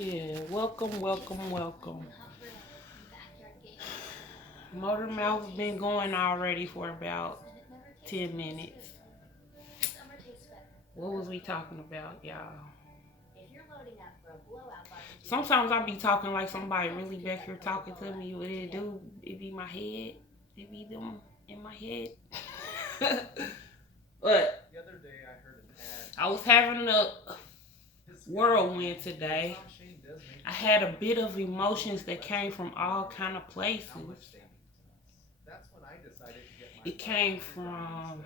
Yeah, welcome, welcome, welcome. Motor Mouth been going already for about 10 minutes. What was we talking about, y'all? Sometimes I be talking like somebody really back here talking to me. What it do? It be my head. It be them in my head. But I was having a whirlwind today. I had a bit of emotions that came from all kind of places. It came from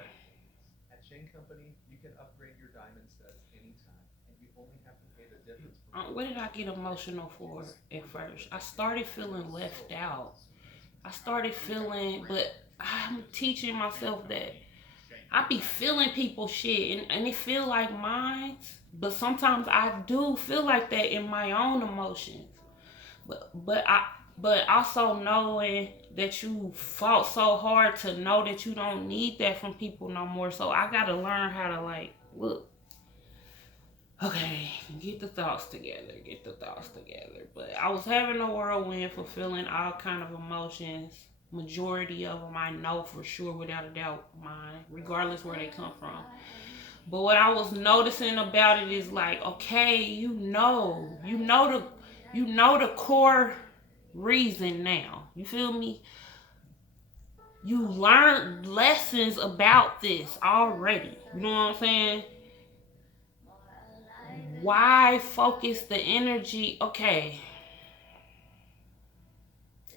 what did I get emotional for at first? I started feeling left out. I started feeling, but I'm teaching myself that I be feeling people's shit and it feel like mine, but sometimes I do feel like that in my own emotions. But also knowing that you fought so hard to know that you don't need that from people no more. So I gotta learn how to like look. Okay, get the thoughts together. Get the thoughts together. But I was having a whirlwind for feeling all kind of emotions. Majority of them I know for sure, without a doubt, mine, regardless where they come from. But what I was noticing about it is like, okay, you know the core reason now. You feel me? You learned lessons about this already. You know what I'm saying? Why focus the energy? Okay,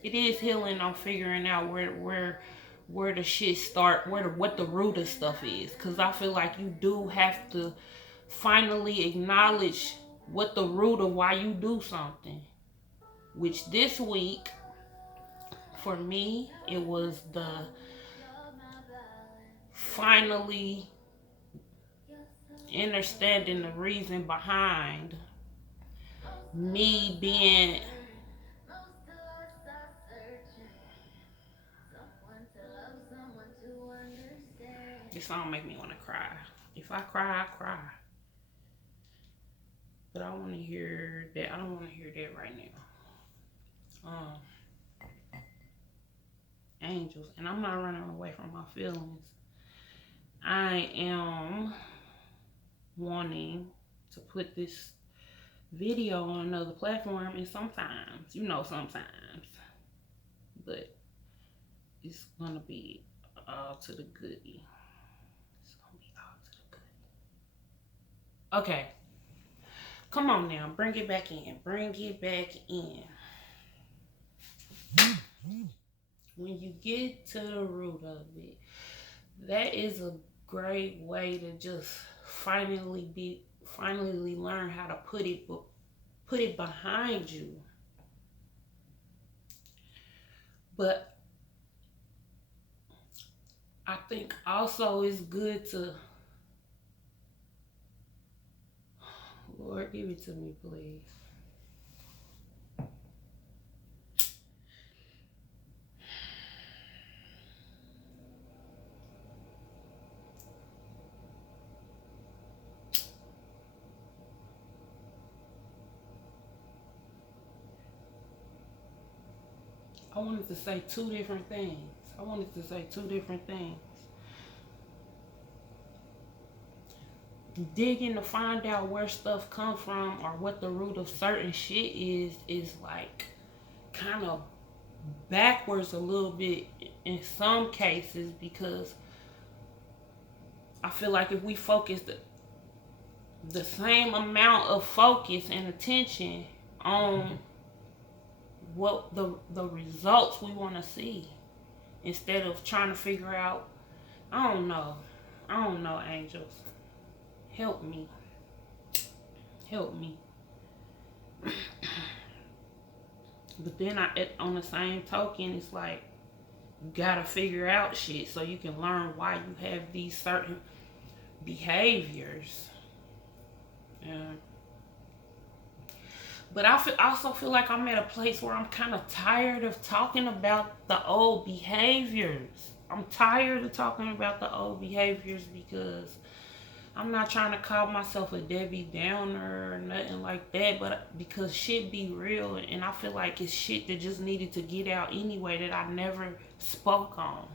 it is healing on figuring out where the shit start, what the root of stuff is. Cause I feel like you do have to finally acknowledge what the root of why you do something. Which this week, for me, it was the finally understanding the reason behind me being. This song make me want to cry. If I cry, I cry. But I want to hear that. I don't want to hear that right now. Angels, and I'm not running away from my feelings. I am wanting to put this video on another platform, and sometimes, but it's gonna be all to the goodie. It's gonna be all to the goodie. Okay, come on now, bring it back in. Bring it back in. When you get to the root of it, that is a great way to just finally learn how to put it behind you. But I think also it's good to, Lord, give it to me, please. I wanted to say two different things. Digging to find out where stuff come from or what the root of certain shit is like kind of backwards a little bit in some cases, because I feel like if we focus the same amount of focus and attention on what the results we want to see, instead of trying to figure out, I don't know, angels, help me. But then on the same token, it's like you gotta figure out shit so you can learn why you have these certain behaviors. Yeah. But I also feel like I'm at a place where I'm kind of tired of talking about the old behaviors. I'm tired of talking about the old behaviors because I'm not trying to call myself a Debbie Downer or nothing like that, but because shit be real, and I feel like it's shit that just needed to get out anyway that I never spoke on.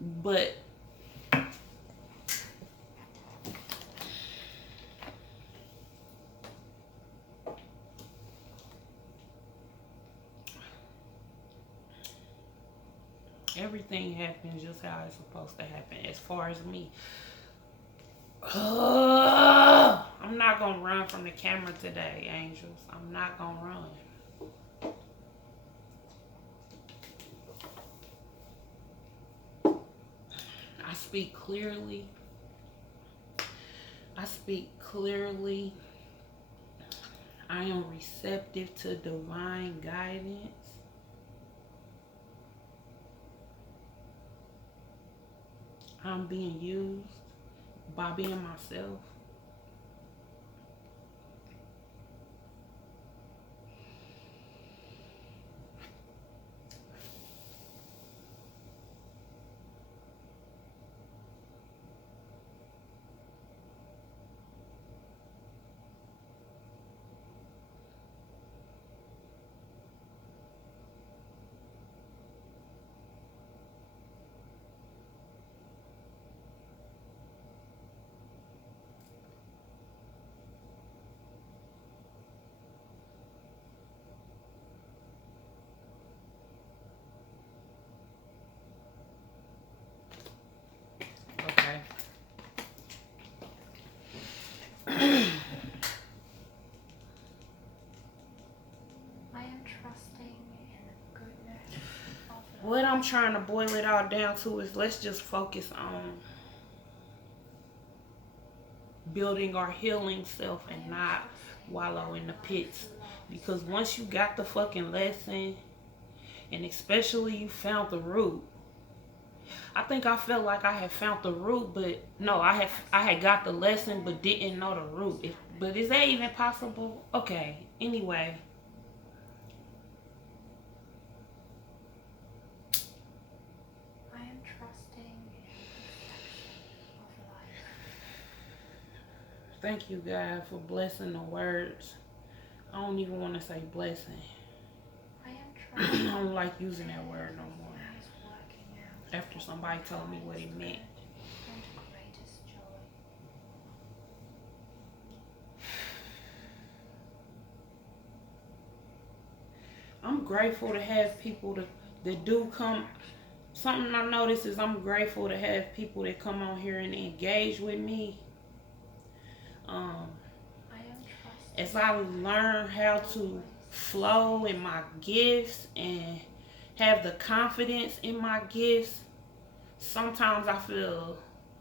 But everything happens just how it's supposed to happen as far as me. I'm not gonna run from the camera today, angels. I'm not gonna run. I speak clearly. I speak clearly. I am receptive to divine guidance. I'm being used by being myself. Okay. I am trusting in the goodness of life. What I'm trying to boil it all down to is let's just focus on building our healing self and not wallow in the pits. Because once you got the fucking lesson, and especially you found the root, I think I felt like I had found the root, but no, I had got the lesson but didn't know the root. But is that even possible? Okay, anyway. I am trusting in the protection of life. Thank you, God, for blessing the words. I don't even want to say blessing. I am trusting I don't like using that word no more. is working out After somebody told me what it meant. and greatest joy. I'm grateful to have people that do come. Something I notice is I'm grateful to have people that come on here and engage with me. As I learn how to flow in my gifts and have the confidence in my gifts, sometimes I feel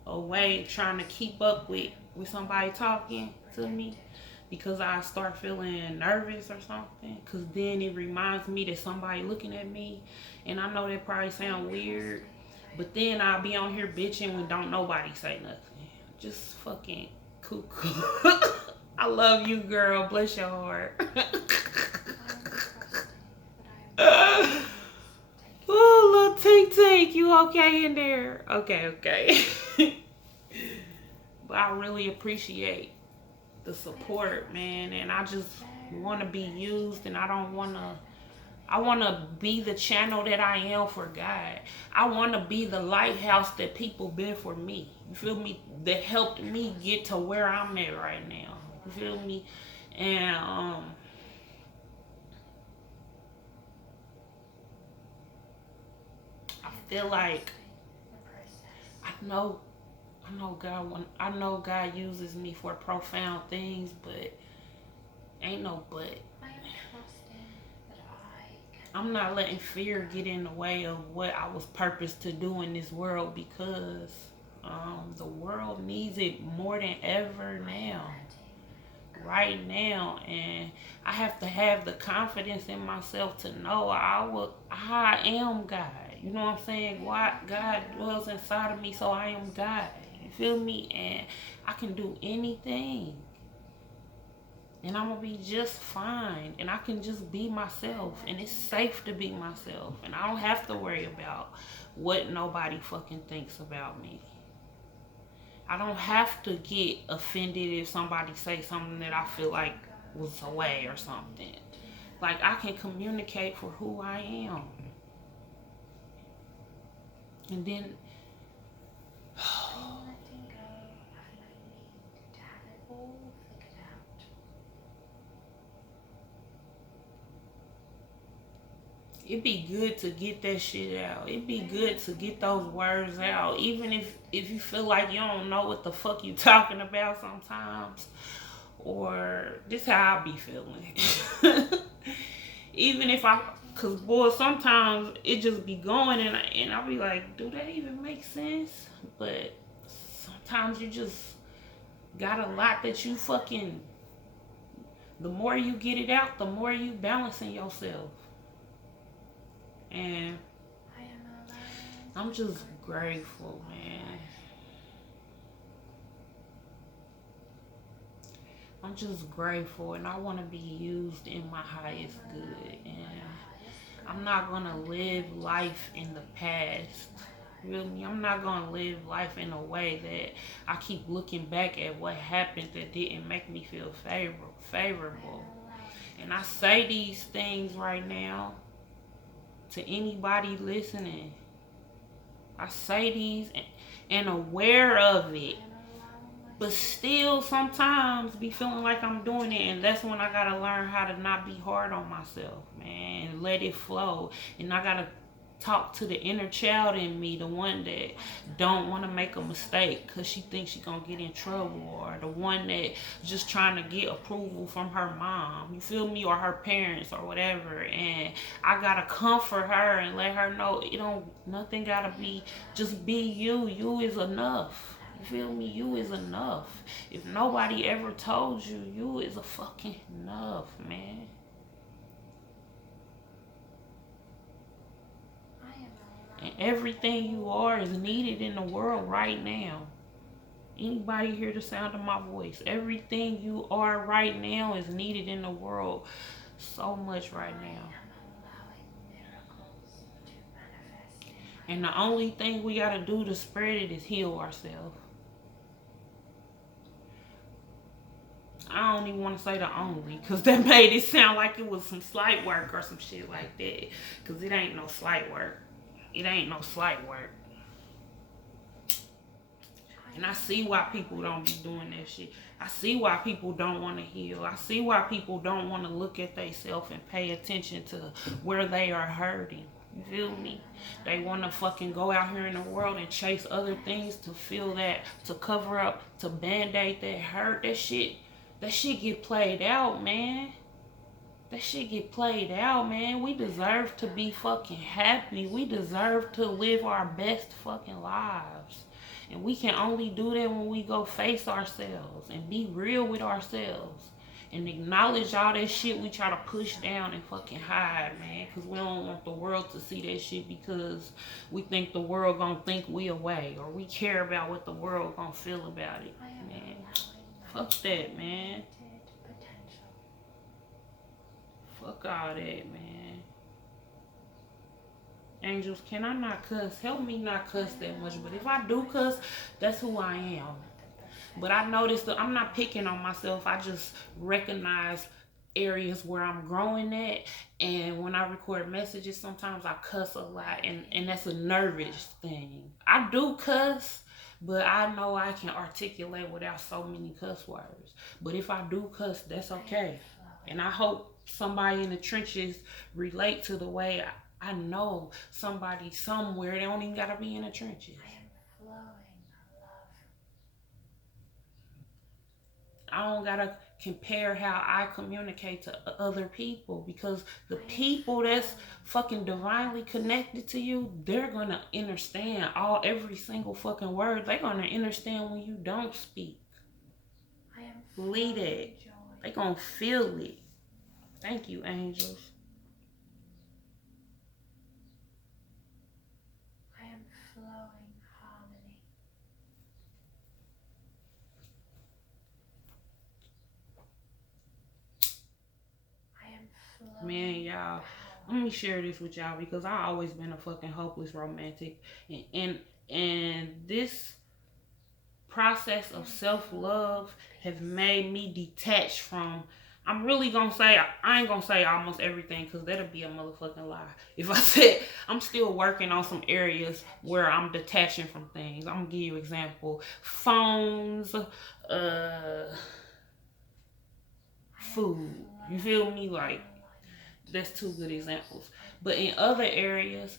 a way trying to keep up with somebody talking to me, because I start feeling nervous or something, because then it reminds me that somebody looking at me. And I know that probably sound weird, but then I'll be on here bitching when don't nobody say nothing. Just fucking cuckoo. I love you, girl. Bless your heart. Oh, little Tink Tink, you okay in there? Okay. But I really appreciate the support, man, and I just want to be used, and I want to be the channel that I am for God. I want to be the lighthouse that people been for me. You feel me? That helped me get to where I'm at right now. You feel me? And I feel like I know God uses me for profound things, but ain't no but. I'm not letting fear get in the way of what I was purposed to do in this world, because the world needs it more than ever now. Right now, and I have to have the confidence in myself to know I am God. You know what I'm saying? God dwells inside of me, so I am God. You feel me? And I can do anything, and I'm gonna be just fine, and I can just be myself, and it's safe to be myself, and I don't have to worry about what nobody fucking thinks about me. I don't have to get offended if somebody say something that I feel like was away or something. Like, I can communicate for who I am. And then I'm letting go of no need to have it all figured out. it'd be good to get that shit out. It'd be good to get those words out. Even if you feel like you don't know what the fuck you talking about sometimes. Or this how I be feeling. Even if I, cause boy, sometimes it just be going and I be like, do that even make sense? But sometimes you just got a lot that you fucking. The more you get it out, the more you balancing yourself. And I'm just grateful, man. I'm just grateful, and I want to be used in my highest good. And I'm not gonna live life in the past. You feel me? I'm not gonna live life in a way that I keep looking back at what happened that didn't make me feel favorable. And I say these things right now to anybody listening. I say these and aware of it, but still sometimes be feeling like I'm doing it, and that's when I gotta learn how to not be hard on myself, man, and let it flow. And I gotta talk to the inner child in me, the one that don't want to make a mistake because she thinks she gonna get in trouble, or the one that just trying to get approval from her mom, you feel me, or her parents or whatever. And I gotta comfort her and let her know it don't, nothing gotta be, just be you. You is enough. You feel me? You is enough. If nobody ever told you, you is a fucking enough, man. And everything you are is needed in the world right now. Anybody hear the sound of my voice? Everything you are right now is needed in the world so much right now. And the only thing we gotta do to spread it is heal ourselves. I don't even want to say the only, because that made it sound like it was some slight work or some shit like that. Because it ain't no slight work. It ain't no slight work. And I see why people don't be doing that shit. I see why people don't want to heal. I see why people don't want to look at themselves and pay attention to where they are hurting. You feel me? They want to fucking go out here in the world and chase other things to feel that, to cover up, to band-aid that hurt. That shit get played out, man. That shit get played out, man. We deserve to be fucking happy. We deserve to live our best fucking lives. And we can only do that when we go face ourselves and be real with ourselves. And acknowledge all that shit we try to push down and fucking hide, man. Because we don't want the world to see that shit because we think the world gonna think we away. Or we care about what the world gonna feel about it, man. Fuck that, man. Fuck all that, man. Angels, can I not cuss? Help me not cuss that much. But if I do cuss, that's who I am. But I noticed that I'm not picking on myself. I just recognize areas where I'm growing at. And when I record messages, sometimes I cuss a lot. And that's a nervous thing. I do cuss, but I know I can articulate without so many cuss words. But if I do cuss, that's okay. And I hope somebody in the trenches relate to the way I know somebody somewhere. They don't even gotta be in the trenches. I don't gotta compare how I communicate to other people, because the people that's fucking divinely connected to you, they're gonna understand every single fucking word. They're gonna understand when you don't speak. Believe it. They gonna feel it. Thank you, angels. I am flowing harmony. I am flowing. Man, y'all, let me share this with y'all because I always been a fucking hopeless romantic, and this process of self-love has made me detached from, I'm really gonna say, I ain't gonna say almost everything because that'll be a motherfucking lie. If I said I'm still working on some areas where I'm detaching from things. I'm gonna give you an example. Phones, food. You feel me? Like, that's two good examples. But in other areas,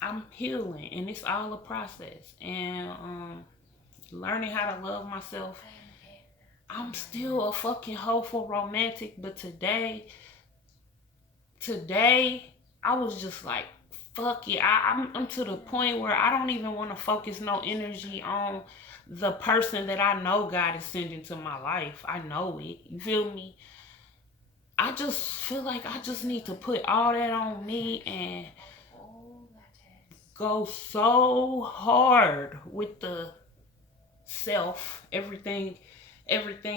I'm healing and it's all a process. And learning how to love myself. I'm still a fucking hopeful romantic, but today I was just like, fuck it. I'm to the point where I don't even want to focus no energy on the person that I know God is sending to my life. I know it. You feel me? I just feel like I just need to put all that on me and go so hard with the self, everything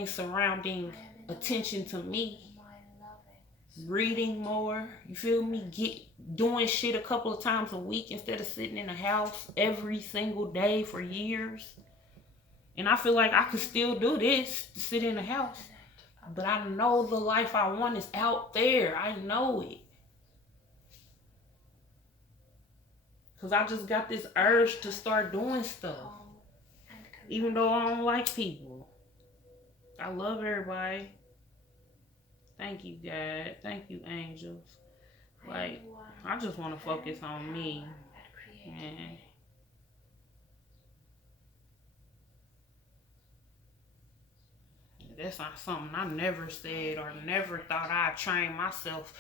surrounding attention to me. Reading more, you feel me? Doing shit a couple of times a week instead of sitting in a house every single day for years. And I feel like I could still do this, sit in a house. But I know the life I want is out there. I know it. Because I just got this urge to start doing stuff. Even though I don't like people. I love everybody. Thank you, God. Thank you, angels. Like, I just want to focus on me. Man. That's not something I never said or never thought I'd train myself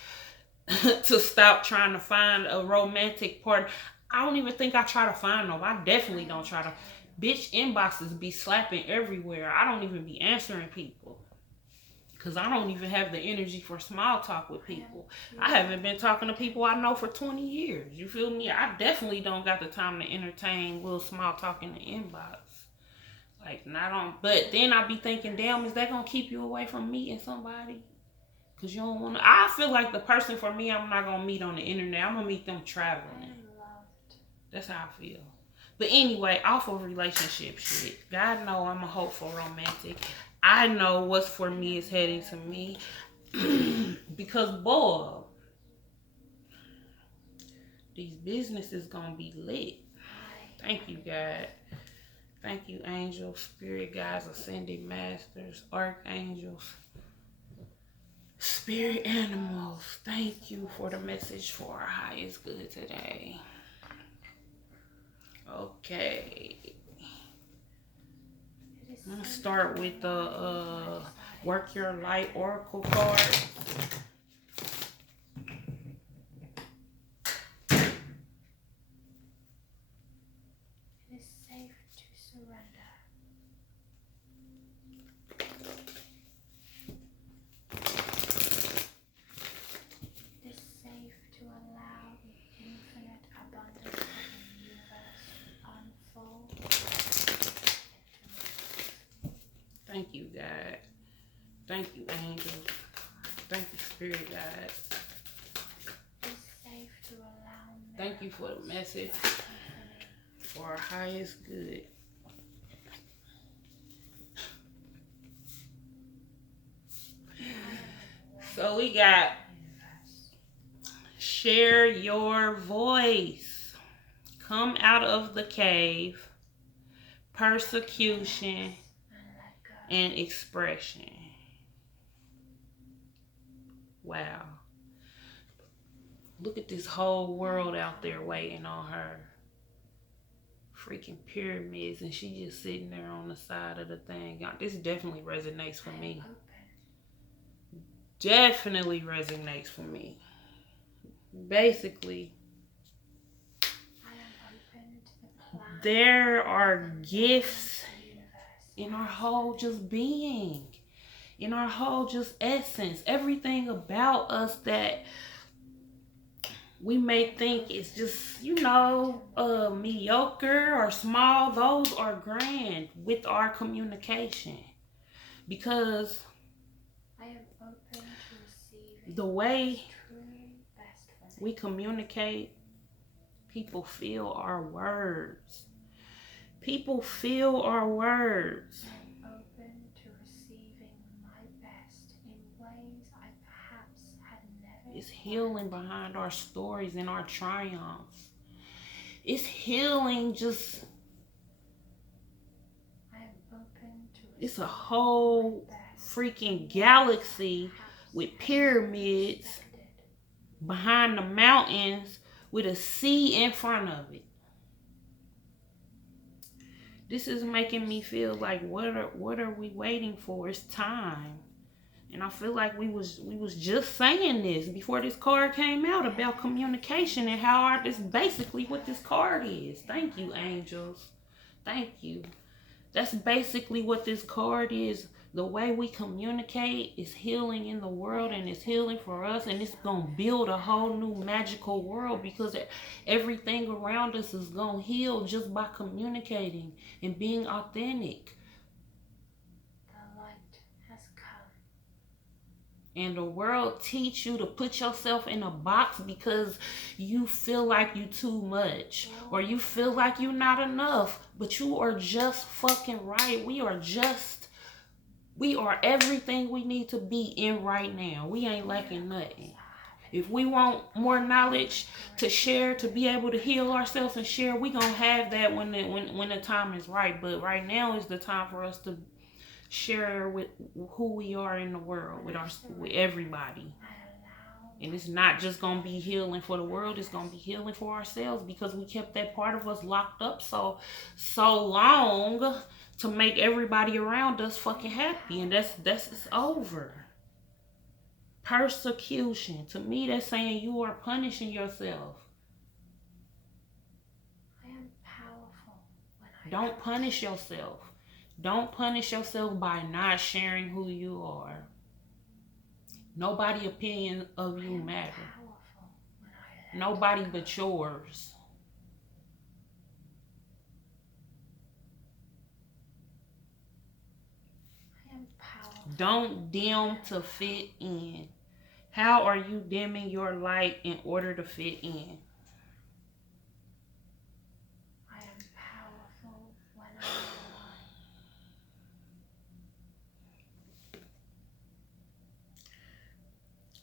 to stop trying to find a romantic partner. I don't even think I try to find no. I definitely don't try to. Bitch, inboxes be slapping everywhere. I don't even be answering people. Because I don't even have the energy for small talk with people. I haven't been talking to people I know for 20 years. You feel me? I definitely don't got the time to entertain little small talk in the inbox. Like, not on. But then I be thinking, damn, is that going to keep you away from meeting somebody? Because you don't want to. I feel like the person for me, I'm not going to meet on the internet. I'm going to meet them traveling. That's how I feel. But anyway, off of relationship shit. God know I'm a hopeful romantic. I know what's for me is heading to me. Because, boy, these businesses gonna be lit. Thank you, God. Thank you, angels, spirit guides, ascended masters, archangels, spirit animals. Thank you for the message for our highest good today. Okay. I'm gonna start with the Work Your Light Oracle card. It is safe to surrender. It is safe to allow the infinite abundance of the universe to unfold. Thank you, God. Thank you, angels. Thank you, spirit guide. It is safe to allow. Thank you for the message for our highest good. So we got share your voice. Come out of the cave. Persecution and expression. Wow. Look at this whole world out there waiting on her. Freaking pyramids, and she just sitting there on the side of the thing. This definitely resonates for me. Definitely resonates for me. Basically, there are gifts in our whole just being, in our whole just essence. Everything about us that we may think is just, mediocre or small, those are grand with our communication. Because the way we communicate, people feel our words. People feel our words. I am open to receiving my best in ways I perhaps had never. It's healing behind our stories and our triumphs. It's healing just. I am open to. It's a whole freaking galaxy with pyramids behind the mountains with a sea in front of it. This is making me feel like what are we waiting for? It's time. And I feel like we was just saying this before this card came out about communication and how that's basically what this card is. Thank you, angels. Thank you. That's basically what this card is. The way we communicate is healing in the world, and it's healing for us, and it's going to build a whole new magical world because everything around us is going to heal just by communicating and being authentic. The light has come. And the world teach you to put yourself in a box because you feel like you too much or you feel like you're not enough, but you are just fucking right. We are everything we need to be in right now. We ain't lacking nothing. If we want more knowledge to share, to be able to heal ourselves and share, we gonna have that when the time is right. But right now is the time for us to share with who we are in the world, with everybody. And it's not just gonna be healing for the world, it's gonna be healing for ourselves because we kept that part of us locked up so long to make everybody around us fucking happy, and that's it's over. Persecution, to me, that's saying you are punishing yourself. I am powerful when I don't punish yourself. Don't punish yourself by not sharing who you are. Nobody's opinion of you matter. Nobody but yours. Don't dim to fit in. How are you dimming your light in order to fit in? I am powerful when I am alive.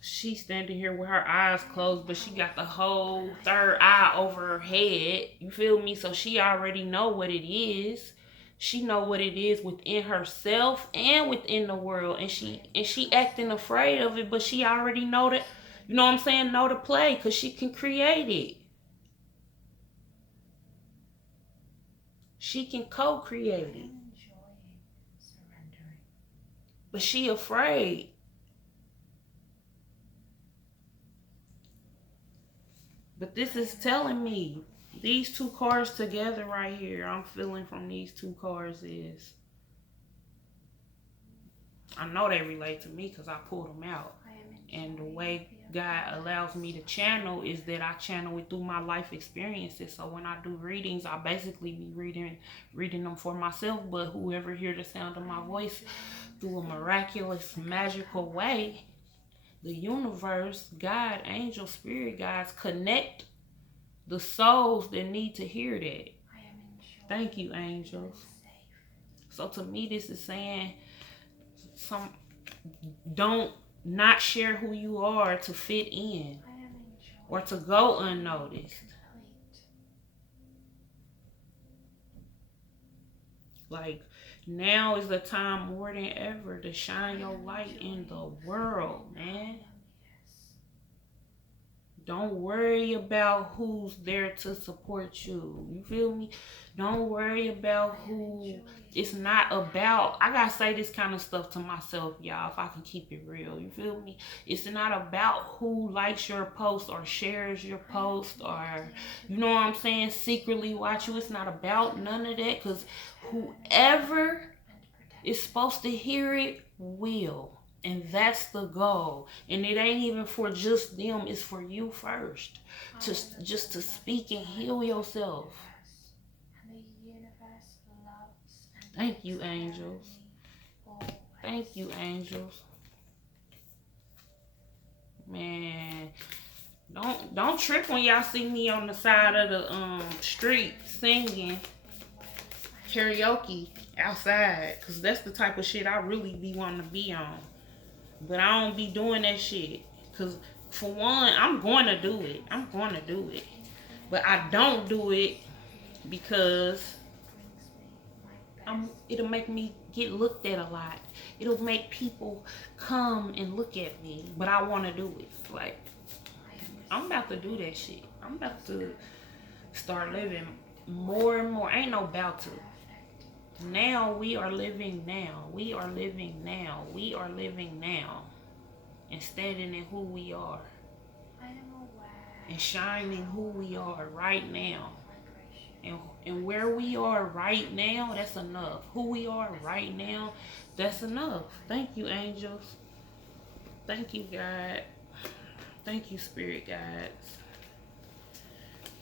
She's standing here with her eyes closed, but she got the whole third eye over her head. You feel me? So she already know what it is. She know what it is within herself and within the world, and she acting afraid of it, but she already know that, you know what I'm saying, know to play, because she can create it. She can co-create it. But she afraid. But this is telling me, these two cards together right here, I'm feeling from these two cards is, I know they relate to me because I pulled them out. And the way God allows me to channel is that I channel it through my life experiences. So when I do readings, I basically be reading them for myself. But whoever hears the sound of my voice through a miraculous, magical way, the universe, God, angels, spirit guides connect the souls that need to hear that. Thank you, angels. So to me, this is saying don't not share who you are to fit in or to go unnoticed. Like, now is the time more than ever to shine your light in the world, man. Don't worry about who's there to support you. You feel me? Don't worry about who. It's not about, I gotta say this kind of stuff to myself, y'all, if I can keep it real. You feel me? It's not about who likes your post or shares your post or, you know what I'm saying, secretly watch you. It's not about none of that, because whoever is supposed to hear it will. And that's the goal. And it ain't even for just them. It's for you first. Just to speak and heal yourself. Thank you, angels. Thank you, angels. Man, don't trip when y'all see me on the side of the street singing. karaoke outside, because that's the type of shit I really be wanting to be on. But I don't be doing that shit. Because, for one, I'm going to do it. I'm going to do it. But I don't do it because it'll make me get looked at a lot. It'll make people come and look at me. But I want to do it. Like, I'm about to do that shit. I'm about to start living more and more. Ain't no about to. Now we are living now. We are living now. We are living now. And standing in who we are. And shining who we are right now. And where we are right now, that's enough. Who we are right now, that's enough. Thank you, angels. Thank you, God. Thank you, spirit guides.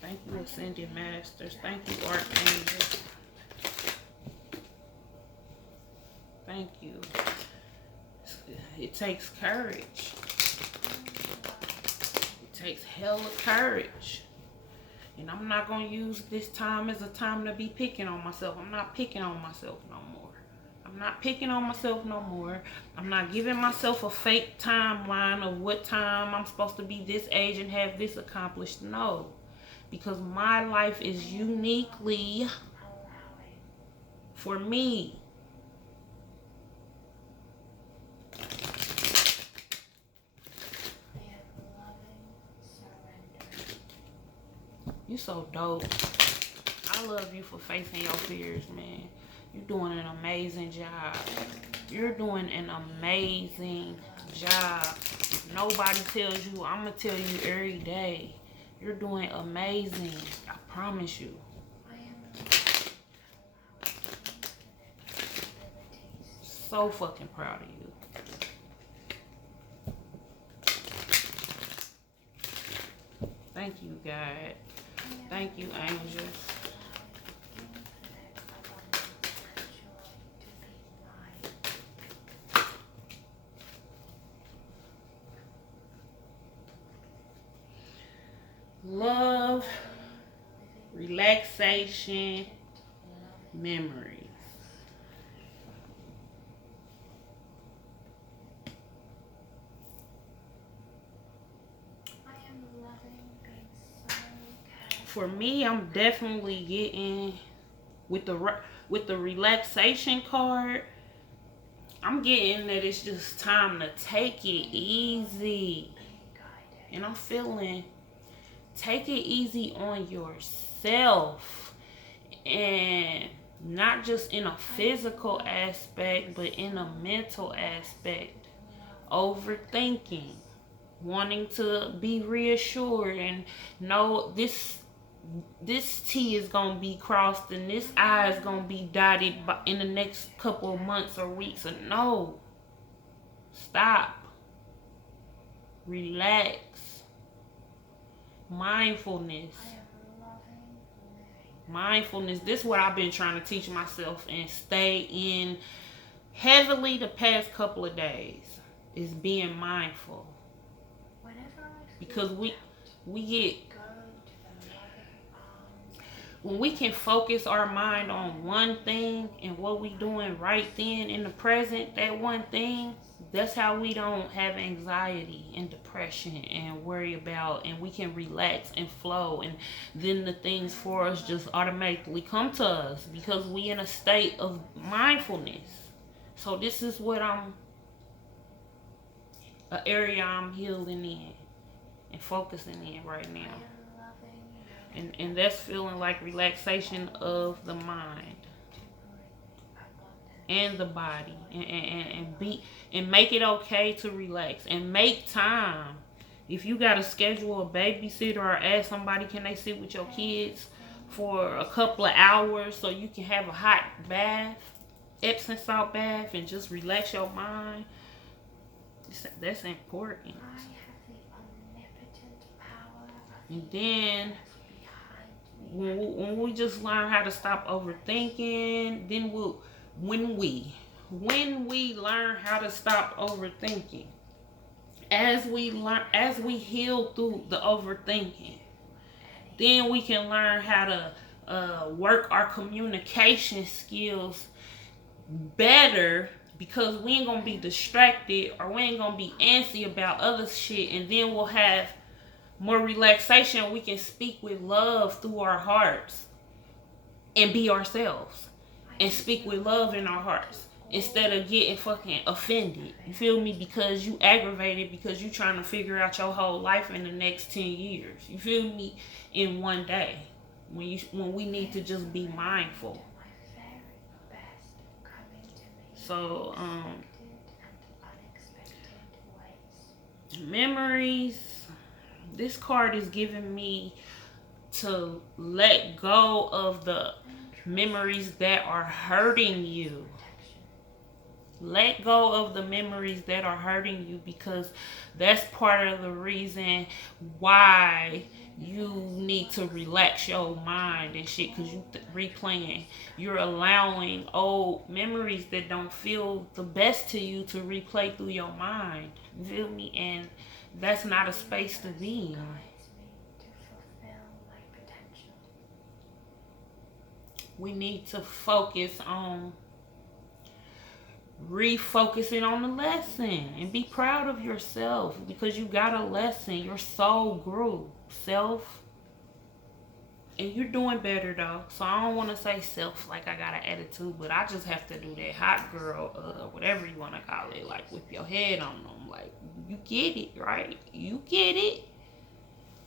Thank you, ascended masters. Thank you, archangels. Thank you. It takes courage. It takes hella courage. And I'm not going to use this time as a time to be picking on myself. I'm not picking on myself no more. I'm not picking on myself no more. I'm not giving myself a fake timeline of what time I'm supposed to be this age and have this accomplished. No. Because my life is uniquely for me. You so dope. I love you for facing your fears, man. You're doing an amazing job. You're doing an amazing job. Nobody tells you, I'm going to tell you every day. You're doing amazing. I promise you. So fucking proud of you. Thank you, God. Thank you, angels. Love, relaxation, memories. For me, I'm definitely getting with the relaxation card. I'm getting that it's just time to take it easy. And I'm feeling take it easy on yourself. And not just in a physical aspect, but in a mental aspect. Overthinking. Wanting to be reassured and know this T is going to be crossed and this I is going to be dotted in the next couple of months or weeks. And no. Stop. Relax. Mindfulness. Mindfulness. This is what I've been trying to teach myself and stay in heavily the past couple of days. Is being mindful. Because we get, when we can focus our mind on one thing and what we doing right then in the present, that one thing, that's how we don't have anxiety and depression and worry about, and we can relax and flow, and then the things for us just automatically come to us because we in a state of mindfulness. So this is what an area I'm healing in and focusing in right now. And that's feeling like relaxation of the mind and the body, and make it okay to relax and make time. If you gotta schedule a babysitter or ask somebody, can they sit with your kids for a couple of hours so you can have a hot bath, Epsom salt bath, and just relax your mind, that's important. And then when we just learn how to stop overthinking, then when we learn how to stop overthinking, as we heal through the overthinking, then we can learn how to work our communication skills better, because we ain't gonna be distracted or we ain't gonna be antsy about other shit, and then we'll have more relaxation. We can speak with love through our hearts and be ourselves and speak with love in our hearts instead of getting fucking offended. You feel me? Because you aggravated because you trying to figure out your whole life in the next 10 years. You feel me? In one day. When we need to just be mindful. So, memories. This card is giving me to let go of the memories that are hurting you. Let go of the memories that are hurting you, because that's part of the reason why you need to relax your mind and shit, because you replaying. You're allowing old memories that don't feel the best to you to replay through your mind. You feel me? And that's not a space to be in. We need to focus on refocusing on the lesson and be proud of yourself, because you got a lesson. Your soul grew. Self. And you're doing better though. So I don't want to say self like I got an attitude, but I just have to do that hot girl, whatever you want to call it, like whip your head on them. Like, you get it, right? You get it.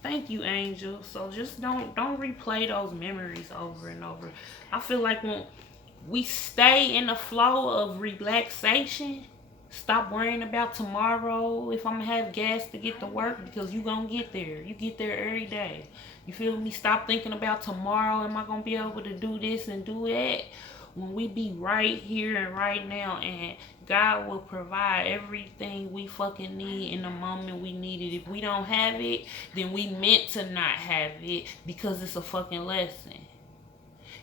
Thank you, Angel. So just don't replay those memories over and over. I feel like when we stay in the flow of relaxation, stop worrying about tomorrow, if I'm going to have gas to get to work, because you going to get there. You get there every day. You feel me? Stop thinking about tomorrow. Am I going to be able to do this and do that? When we be right here and right now, and God will provide everything we fucking need in the moment we need it. If we don't have it, then we meant to not have it, because it's a fucking lesson.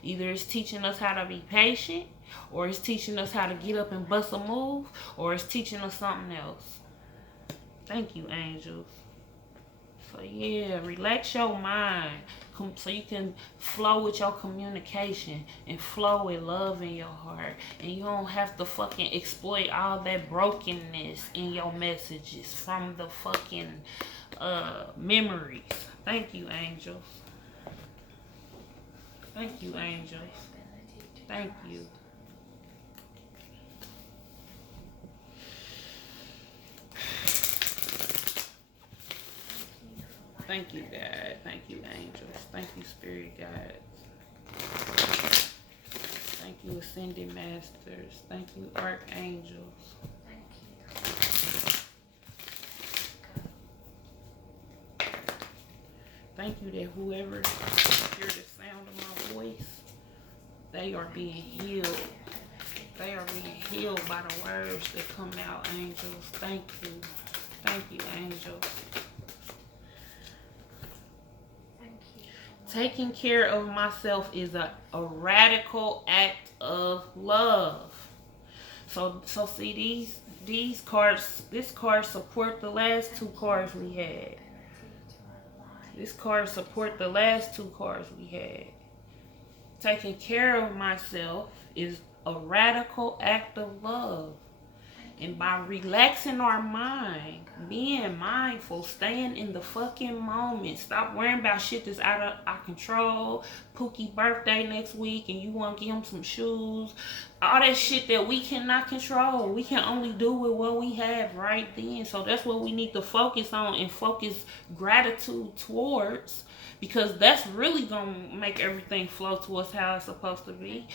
Either it's teaching us how to be patient, or it's teaching us how to get up and bust a move, or it's teaching us something else. Thank you, angels. So yeah, relax your mind so you can flow with your communication and flow with love in your heart. And you don't have to fucking exploit all that brokenness in your messages from the fucking memories. Thank you, angels. Thank you, angels. Thank you. Thank you, God. Thank you, angels. Thank you, spirit guides. Thank you, ascended masters. Thank you, archangels. Thank you that whoever hears the sound of my voice, they are being healed. They are being healed by the words that come out, angels. Thank you. Thank you, angels. Taking care of myself is a radical act of love. So see these cards, this card support the last two cards we had. This card support the last two cards we had. Taking care of myself is a radical act of love. And by relaxing our mind, being mindful, staying in the fucking moment, stop worrying about shit that's out of our control. Pookie birthday next week and you want to give him some shoes. All that shit that we cannot control. We can only do with what we have right then. So that's what we need to focus on and focus gratitude towards. Because that's really going to make everything flow to us how it's supposed to be.